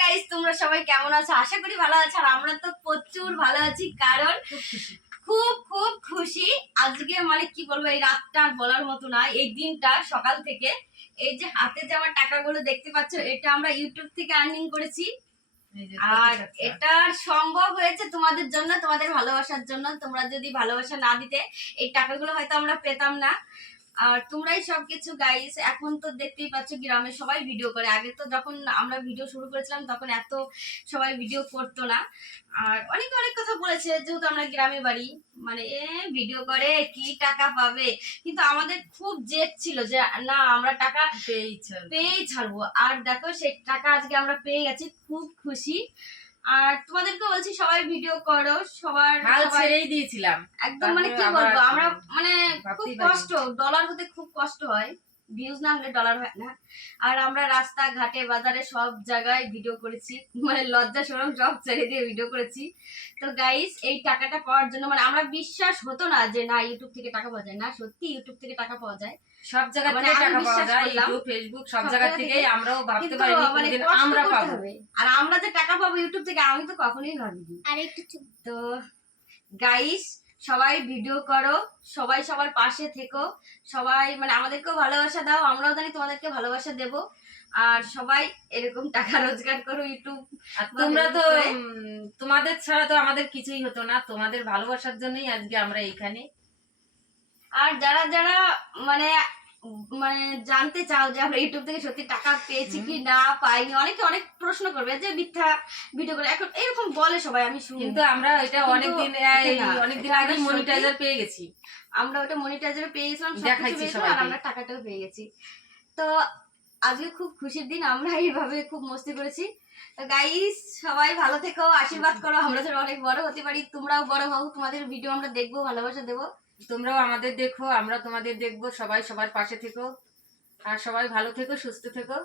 Guys, তোমরা সবাই কেমন আছো? আশা করি ভালো আছো। আর আমরা তো প্রচুর ভালো আছি, কারণ খুব খুব খুশি আজকে। মানে কি বলবো, এই রাতটা আর বলার মতো না। এই দিনটা সকাল থেকে এই যে হাতে যে আমার টাকাগুলো দেখতে পাচ্ছ, এটা আমরা ইউটিউব থেকে আর্নিং করেছি। আর এটা সম্ভব হয়েছে তোমাদের জন্য, তোমাদের ভালোবাসার জন্য। তোমরা যদি ভালোবাসা না দিতে এই টাকাগুলো হয়তো আমরা পেতাম না। আর তোমরাই সবকিছু গাইস। এখন তো দেখতেই পাচ্ছ গ্রামে সবাই ভিডিও করে। আগে তো যখন আমরা ভিডিও শুরু করেছিলাম তখন এত সবাই ভিডিও করতো না। আর অনেক অনেক কথা বলেছে, যেহেতু আমরা গ্রামে বাড়ি, মানে ভিডিও করে কি টাকা পাবে। কিন্তু আমাদের খুব জেদ ছিল যে না, আমরা টাকা পেয়েই ছাড়বো। আর দেখো সেই টাকা আজকে আমরা পেয়ে গেছি, খুব খুশি। আর তোমাদেরকে বলছি সবাই ভিডিও করো, সবার ছেড়েই দিয়েছিলাম একদম। মানে কি বলবো, আমরা মানে খুব কষ্ট, ডলার হতে খুব কষ্ট হয়, ভিউজ না হলে ডলার হয় না। আর আমরা রাস্তা ঘাটে বাজারে সব জায়গায় ভিডিও করেছি, মানে লজ্জা শরম সব ছেড়ে দিয়ে ভিডিও করেছি। তো গাইস, এই টাকাটা পাওয়ার জন্য মানে আমরা বিশ্বাস হতো না যে না ইউটিউব থেকে টাকা পাওয়া যায় না। সত্যি ইউটিউব থেকে টাকা পাওয়া যায়, সব জায়গা থেকে টাকা পাওয়া যায়, ইউটিউব ফেসবুক সব জায়গা থেকে। আমরাও ভাবতে পারিনি কোনদিন আমরা পাবো। আর আমরা যে টাকা পাবো ইউটিউব থেকে, আমি তো কখনোই ভাবিনি। আর একটু তো গাইস, সবাই ভিডিও করো, সবাই সবার পাশে থেকো, সবাই মানে আমাদেরকেও ভালোবাসা দাও, আমরাও জানি তোমাদেরকে ভালোবাসা দেব। আর সবাই এরকম টাকা রোজগার করো ইউটিউব। আর তোমরা তো, তোমাদের ছাড়া তো আমাদের কিছুই হতো না। তোমাদের ভালোবাসার জন্যই আজকে আমরা এইখানে। আর যারা যারা মানে মানে জানতে চাও যে আমরা ইউটিউব থেকে সত্যি টাকা পেয়েছি কি না পাইনি, অনেকে অনেক প্রশ্ন করবে যে মিথ্যা ভিডিও করে এখন এরকম বলে সবাই, আমি শুনি। কিন্তু আমরা এটা অনেকদিন আগে মনিটাইজার পেয়ে গেছি। আমরা ওটা মনিটাইজার পেয়ে গেছিলাম, দেখাইছি সবাই, আর আমরা টাকাটাও পেয়ে গেছি। তো আজকে খুব খুশির দিন, আমরা এইভাবে খুব মস্তি করেছি। তো গাইস, সবাই ভালো থেকো, আশীর্বাদ করো, আমরা যেন অনেক বড় হতে পারি, তোমরাও বড় হও, তোমাদের ভিডিও আমরা দেখবো, ভালোবাসা দেবো। তোমরাও আমাদের দেখো, আমরা তোমাদের দেখবো। সবাই সবার পাশে থেকো, আর সবাই ভালো থেকো, সুস্থ থেকো।